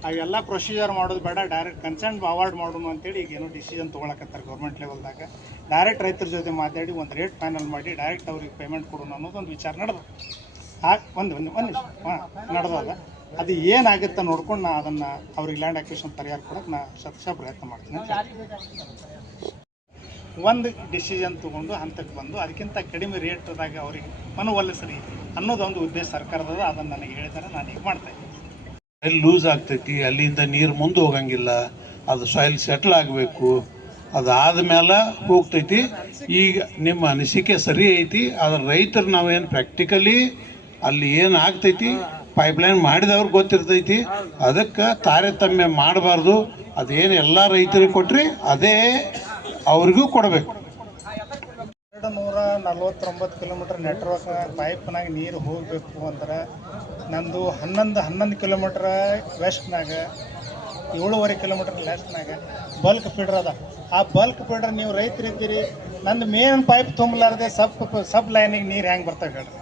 ಅವೆಲ್ಲ ಪ್ರೊಸೀಜರ್ ಮಾಡೋದು ಬೇಡ, ಡೈರೆಕ್ಟ್ ಕನ್ಸೆಂಟ್ ಅವಾರ್ಡ್ ಮಾಡೋಣ ಅಂತೇಳಿ ಈಗ ಏನೋ ಡಿಸಿಷನ್ ತೊಗೊಳಕತ್ತಾರೆ ಗೌರ್ಮೆಂಟ್ ಲೆವೆಲ್ದಾಗ. ಡೈರೆಕ್ಟ್ ರೈತರ ಜೊತೆ ಮಾತಾಡಿ ಒಂದು ರೇಟ್ ಫೈನಲ್ ಮಾಡಿ ಡೈರೆಕ್ಟ್ ಅವ್ರಿಗೆ ಪೇಮೆಂಟ್ ಕೊಡೋಣ ಅನ್ನೋದೊಂದು ವಿಚಾರ ನಡೆದ. ಒಂದು ನಿಮಿಷ ನಡೆದದ. ಅದು ಏನಾಗುತ್ತೆ ನೋಡ್ಕೊಂಡು ನಾ ಅದನ್ನು ಅವ್ರಿಗೆ ಲ್ಯಾಂಡ್ ಅಕ್ವಿಷನ್ ಪರಿಹಾರ ಕೊಡೋಕೆ ನಾ ಶತಶ ಪ್ರಯತ್ನ ಮಾಡ್ತೀನಿ. ಒಂದು ಡಿಸಿಷನ್ ತೊಗೊಂಡು ಹಂತಕ್ಕೆ ಬಂದು ಅದಕ್ಕಿಂತ ಕಡಿಮೆ ರೇಟ್ದಾಗ ಅವ್ರಿಗೆ ಮನವೊಲಿಸ್ರಿ ಅನ್ನೋದೊಂದು ಉದ್ದೇಶ ಸರ್ಕಾರದ. ಅದನ್ನು ನನಗೆ ಹೇಳಿದರೆ ನಾನು ಈಗ ಮಾಡ್ತಾಯಿದ್ದೀನಿ. ಎಲ್ಲಿ ಲೂಸ್ ಆಗ್ತೈತಿ ಅಲ್ಲಿಂದ ನೀರು ಮುಂದೆ ಹೋಗಂಗಿಲ್ಲ, ಅದು ಸಾಯಿಲ್ ಸೆಟ್ಲ್ ಆಗಬೇಕು, ಅದಾದ್ಮೇಲೆ ಹೋಗ್ತೈತಿ. ಈಗ ನಿಮ್ಮ ಅನಿಸಿಕೆ ಸರಿ ಐತಿ. ಅದ್ರ ರೈತರು ನಾವೇನು ಪ್ರಾಕ್ಟಿಕಲಿ ಅಲ್ಲಿ ಏನು ಆಗ್ತೈತಿ ಪೈಪ್ಲೈನ್ ಮಾಡಿದವ್ರಿಗೆ ಗೊತ್ತಿರ್ತೈತಿ. ಅದಕ್ಕೆ ತಾರತಮ್ಯ ಮಾಡಬಾರ್ದು. ಅದೇನು ಎಲ್ಲ ರೈತರಿಗೆ ಕೊಟ್ರಿ ಅದೇ ಅವ್ರಿಗೂ ಕೊಡಬೇಕು. 249 ಕಿಲೋಮೀಟರ್ ನೆಟ್ವರ್ಕ್ ಪೈಪ್ನಾಗ ನೀರು ಹೋಗಬೇಕು ಅಂದ್ರೆ ನಂದು 11 ಕಿಲೋಮೀಟ್ರ್ ವೆಸ್ಟ್ನಾಗ 7.5 ಕಿಲೋಮೀಟರ್ ಲೆಫ್ಟ್ನಾಗ ಬಲ್ಕ್ ಫೀಡರ್ ಅದ. ಆ ಬಲ್ಕ್ ಫೀಡರ್ ನೀವು ರೈತರಿದ್ದೀರಿ, ನಂದು ಮೇನ್ ಪೈಪ್ ತುಂಬಲಾರ್ದೆ ಸಬ್ ಲೈನಿಗೆ ನೀರು ಹೆಂಗೆ ಬರ್ತಾವೆ ಹೇಳ್ರಿ?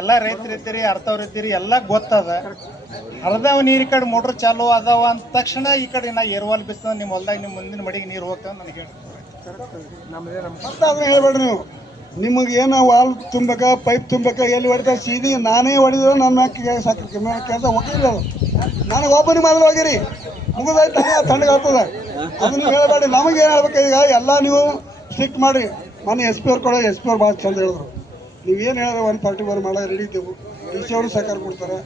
ಎಲ್ಲ ರೈತರಿದ್ದೀರಿ, ಅರ್ಥವ್ರಿದ್ದೀರಿ, ಎಲ್ಲ ಗೊತ್ತದ. ಅರ್ಧವ ನೀರು ಈ ಕಡೆ ಮೋಟ್ರ್ ಚಾಲು ಅದಾವ ಅಂದ ತಕ್ಷಣ ಈ ಕಡೆ ನಾ ಏರ್ವಾಲ್ ಬಿತ್ತದ ನಿಮ್ಮ ಹೊಲ್ದಾಗ ನಿಮ್ಮ ಮುಂದಿನ ಮಡಿಗೆ ನೀರು ಹೋಗ್ತಾವೆ ನನಗೆ ಹೇಳಿ. ಮತ್ತೆ ಅದನ್ನ ಹೇಳ್ಬೇಡ್ರಿ ನೀವು. ನಿಮಗೆ ಏನೋ ವಾಲ್ ತುಂಬಬೇಕಾ ಪೈಪ್ ತುಂಬಬೇಕಾ ಎಲ್ಲಿ ಹೊಡಿತಾ ಸೀದಿ ನಾನೇ ಹೊಡಿದ್ರೆ ನನ್ನ ಕೆಲಸ ಹೋಗಿಲ್ಲ. ಅದು ನನಗೆ ಓಪನಿಂಗ್ ಮಾಡಲು ಹೋಗಿರಿ ಮುಗಿದಾಯ್ತು ತಣ್ಣಗೆ ಆಗ್ತದೆ. ಅದನ್ನು ಹೇಳ್ಬೇಡಿ. ನಮಗೇನು ಹೇಳ್ಬೇಕು ಈಗ ಎಲ್ಲ ನೀವು ಸ್ಟ್ರಿಕ್ಟ್ ಮಾಡಿರಿ. ಮೊನ್ನೆ SP ಅವ್ರು ಕೂಡ SP ಅವ್ರು ಭಾಳ ಚಂದ ಹೇಳಿದ್ರು. ನೀವೇನು ಹೇಳಿದ್ರೆ 141 ಮಾಡೋ ರೆಡಿ ಇದ್ದೆವು. DC ಅವರು ಸಹಕಾರ ಕೊಡ್ತಾರೆ.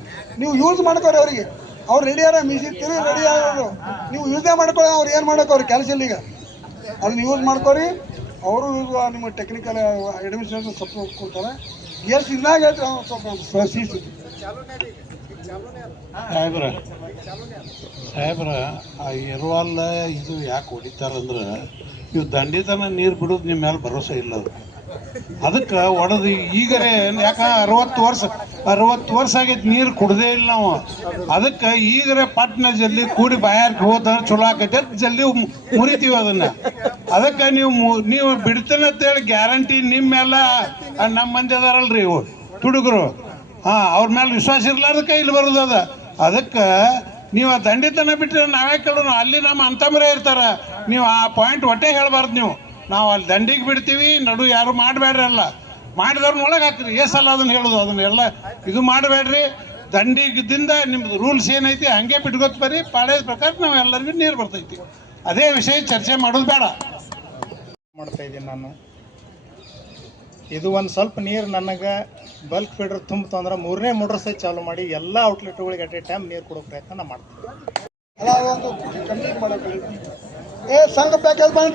ನೀವು ಯೂಸ್ ಮಾಡ್ಕೋರಿ ಅವರಿಗೆ. ಅವ್ರು ರೆಡಿಯಾರ ಮಿಷಿನ್ ತಿರುಗಿ ರೆಡಿ ಆಗೋರು. ನೀವು ಯೂಸೇ ಮಾಡ್ಕೊಳ್ಳಿ. ಅವ್ರು ಏನು ಮಾಡೋಕೆ ಅವ್ರಿಗೆ ಕೆಲಸ ಇಲ್ಲ. ಈಗ ಅದನ್ನ ಯೂಸ್ ಮಾಡ್ಕೊರಿ. ಅವರು ನಿಮ್ಮ ಟೆಕ್ನಿಕಲ್ ಅಡ್ಮಿನಿಸ್ಟ್ರೇಷನ್ ಸಪೋರ್ಟ್ ಕೊಡ್ತಾರೆ. ಎಷ್ಟು ಇನ್ನಾಗ ಹೇಳ್ತಾರೆ ಸ್ವಲ್ಪ ಸೀಸು ಸಾಹೇಬ್ರ ಆ ಎರ್ವಾಲ್ ಇದು ಯಾಕೆ ಹೊಡಿತಾರಂದ್ರೆ ಇವು ದಂಡಿತನ ನೀರು ಬಿಡೋದು ನಿಮ್ಮ ಮೇಲೆ ಭರೋಸೆ ಇಲ್ಲ. ಅದಕ್ಕೆ ಹೊಡೆದು ಈಗರೇ ಯಾಕೆ 60 ವರ್ಷ ಆಗೈತಿ ನೀರು ಕುಡ್ದೇ ಇಲ್ಲ ನಾವು. ಅದಕ್ಕೆ ಈಗರೇ ಪಟ್ನ ಜಲ್ದಿ ಕೂಡಿ ಬಾಯಾರ್ಗೆ ಹೋದ್ರೆ ಚಲೋ ಆಕೈತೆ, ಜಲ್ದಿ ಮುರಿತೀವಿ ಅದನ್ನ. ಅದಕ್ಕೆ ನೀವು ಬಿಡ್ತೇನೆ ಅಂತೇಳಿ ಗ್ಯಾರಂಟಿ ನಿಮ್ಮ ಮೇಲೆ ನಮ್ಮ ಮಂದಿ ಅದಾರಲ್ರಿ ಇವು ತುಡುಗರು, ಅವ್ರ ಮೇಲೆ ವಿಶ್ವಾಸ ಇರ್ಲಾರ್ದಕ್ಕೆ ಇಲ್ಲಿ ಬರೋದು ಅದ. ಅದಕ್ಕೆ ನೀವು ಆ ದಂಡಿತನ ಬಿಟ್ಟರೆ ನಾವೇ ಕೇಳೋಣ. ಅಲ್ಲಿ ನಮ್ಮ ಅಂತಮರೇ ಇರ್ತಾರೆ. ನೀವು ಆ ಪಾಯಿಂಟ್ ಒಟ್ಟೆ ಹೇಳ್ಬಾರ್ದು. ನಾವು ಅಲ್ಲಿ ದಂಡಿಗೆ ಬಿಡ್ತೀವಿ, ನಡು ಯಾರು ಮಾಡಬೇಡ್ರಿ. ಅಲ್ಲ ಮಾಡಿದವ್ರನ್ನ ಒಳಗೆ ಹಾಕ್ರಿ. ಸಲ ಅದನ್ನು ಹೇಳೋದು ಅದನ್ನೆಲ್ಲ ಇದು ಮಾಡಬೇಡ್ರಿ. ದಂಡಿಗದಿಂದ ನಿಮ್ದು ರೂಲ್ಸ್ ಏನೈತಿ ಹಂಗೆ ಬಿಟ್ಕೊತ್ ಬರ್ರಿ. ಪಾಳ್ಯದ ಪ್ರಕಾರ ನಾವು ಎಲ್ಲರಿಗೂ ನೀರು ಬರ್ತೈತಿ. ಅದೇ ವಿಷಯ ಚರ್ಚೆ ಮಾಡೋದು ಬೇಡ. ಮಾಡ್ತಾಯಿದ್ದೀನಿ ನಾನು. ಇದು ಒಂದು ಸ್ವಲ್ಪ ನೀರು ನನಗೆ ಬಲ್ಕ್ ಫೀಡರ್ ತುಂಬ್ತಂದ್ರೆ 3ನೇ ಮೋಟ್ರ್ ಸೈಜ್ ಚಾಲು ಮಾಡಿ ಎಲ್ಲ ಔಟ್ಲೆಟ್ಗಳಿಗೆ ಅಟ್ ಎ ಟೈಮ್ ನೀರು ಕೊಡೋ ಪ್ರಯತ್ನ ನಾನು ಮಾಡ್ತೀನಿ. ಅಲ್ಲ ಒಂದು ಕಂಪ್ಲೀಟ್ ಮಾಡೋಕೆ ಸಂಘ ಪ್ಯಾಕೇಜ್ ಮಾಡಿ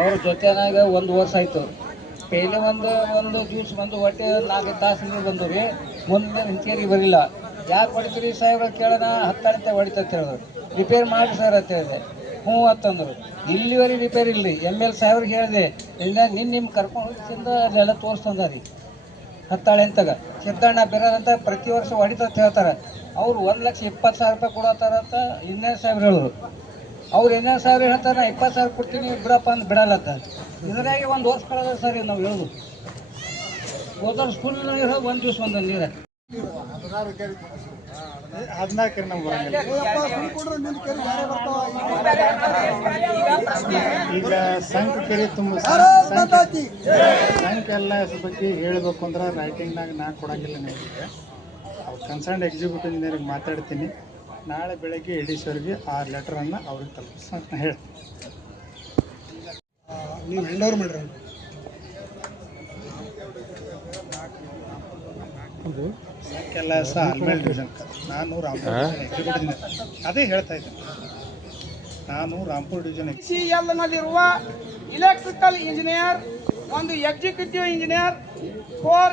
ಅವ್ರ ಜೊತೆನಾಗ 1 ವರ್ಷ ಆಯಿತು. ಪೇಲೆ ಒಂದು ಜ್ಯೂಸ್ ಬಂದು ಹೊಟ್ಟೆ 4 ತಾಸು ನೀರು ಬಂದು ರೀ. ಮುಂದೆ ಹಿಂಚೇರಿಗೆ ಬರಲಿಲ್ಲ. ಯಾಕೆ ಹೊಡಿತೀರಿ ಸಾಹೇಬ್ರ ಕೇಳೋಣ 10 ಗಂಟೆ ಹೊಡಿತಂತ ಹೇಳಿದ್ರು. ರಿಪೇರ್ ಮಾಡಿ ಸರ್ ಅಂತ ಹೇಳಿದೆ. ಹ್ಞೂ ಅಂತಂದರು. ಇಲ್ಲಿವರೆಗೆ ರಿಪೇರ್ ಇಲ್ಲ ರೀ. ML ಸಾಹೇಬ್ರಿಗೆ ಹೇಳಿದೆ. ಇಲ್ಲ ನಿಮ್ಮ ಕರ್ಕೊಂಡು ಹೋಗಿಸಿಂದ ಅಲ್ಲೆಲ್ಲ ತೋರಿಸ್ತಂದ ರೀ ಹತ್ತಾಳೆ ಅಂತಾಗ ಸಿದ್ದಣ್ಣ ಬೇರೆದಂತ ಪ್ರತಿ ವರ್ಷ ಹೊಡಿತಂತ ಹೇಳ್ತಾರೆ. ಅವ್ರು 1,20,000 ರೂಪಾಯಿ ಕೊಡತ್ತಾರಂತ ಇನ್ನೇನು ಸಾಹೇಬ್ರು ಹೇಳಿದ್ರು. ಅವ್ರು ಇನ್ನೇನು ಸಾವಿರ ಹೇಳ್ತಾರೆ, ನಾ 20,000 ಕೊಡ್ತೀನಿ ಬಿಡಪ್ಪ ಅಂತ ಬಿಡಲ್ಲತ್ತ. ಇದ್ರಾಗೆ 1 ವರ್ಷ ಕಳೆದ ಸರಿ ನಾವು ಹೇಳೋದು. ಹೋದ್ರೆ ಸ್ಕೂಲ್ ನೀರು 1 ದಿವಸ ಒಂದು ನೀರು 14 ನಮ್ಗೆ ಬರಂಗಿಲ್ಲ. ಈಗ ಸಂಘ ಕೆರೆ ತುಂಬ ಸಂಘ ಎಲ್ಲ ಬಗ್ಗೆ ಹೇಳಬೇಕು ಅಂದ್ರೆ ರೈಟಿಂಗ್ನಾಗ ನಾ ಕೊಡಂಗಿಲ್ಲ. ನಿಮಗೆ ಅವ್ರು ಕನ್ಸರ್ನ್ ಎಕ್ಸಿಕ್ಯೂಟಿವ್ ಇಂಜಿನಿಯರಿಗೆ ಮಾತಾಡ್ತೀನಿ. ನಾಳೆ ಬೆಳಗ್ಗೆ ಎ ಡಿ ಸಿ ಅವರಿಗೆ ಆ ಲೆಟರನ್ನು ಅವ್ರಿಗೆ ತಲುಪಿಸ್ ಅಂತ ಹೇಳಿ ನೀವು ಹ್ಯಾಂಡ್ ಓವರ್ ಮಾಡಿರಿ ಕೆಲಸ ಆಲ್ಮೇಲ್ ಡಿವಿಷನ್ ನಾನು ರಾಂಪುರ ಎಕ್ಸಿಕ್ಯೂಟಿವ್ ಅದೇ ಹೇಳ್ತಾ ಇದ್ದೆ ನಾನು ರಾಂಪುರ ಡಿವಿಷನ್ ನಲ್ಲಿರುವ ಇಲೆಕ್ಟ್ರಿಕಲ್ ಇಂಜಿನಿಯರ್, ಒಂದು executive engineer, 4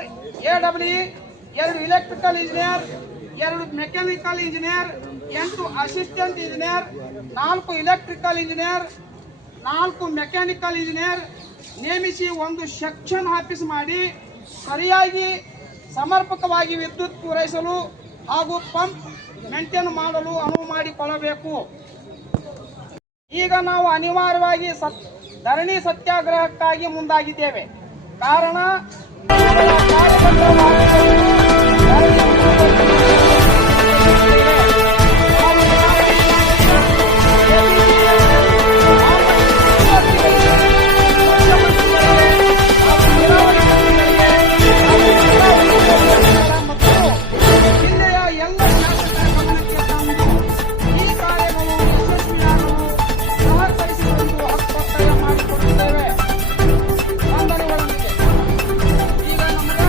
AWE, 2 electrical engineer, 2 mechanical engineer, 8 assistant engineer, 4 electrical engineer, 4 mechanical engineer ನೇಮಿಸಿ ಒಂದು ಸೆಕ್ಷನ್ ಆಫೀಸ್ ಮಾಡಿ ಸರಿಯಾಗಿ ಸಮರ್ಪಕವಾಗಿ ವಿದ್ಯುತ್ ಪೂರೈಸಲು ಹಾಗೂ ಪಂಪ್ ಮೇಂಟೈನ್ ಮಾಡಲು ಅನುವು ಮಾಡಿಕೊಳ್ಳಬೇಕು. ಈಗ ನಾವು ಅನಿವಾರ್ಯವಾಗಿ ಧರಣಿ ಸತ್ಯಾಗ್ರಹಕ್ಕಾಗಿ ಮುಂದಾಗಿದ್ದೇವೆ. ಕಾರಣ ಜಿಲ್ಲೆಯ ಎಲ್ಲ ಗಮನಕ್ಕೆ ತಂದು ಈ ಕಾರ್ಯಗಳು ಯಶಸ್ವಿಯಾಗಲು ಸಹಕರಿಸುವಂತೆ ಹಕ್ಕೊತ್ತಾಯ ಮಾಡಿಕೊಡುತ್ತೇವೆ. ವಂದನೆಗಳೊಂದಿಗೆ ಈಗ ನಮಗೆ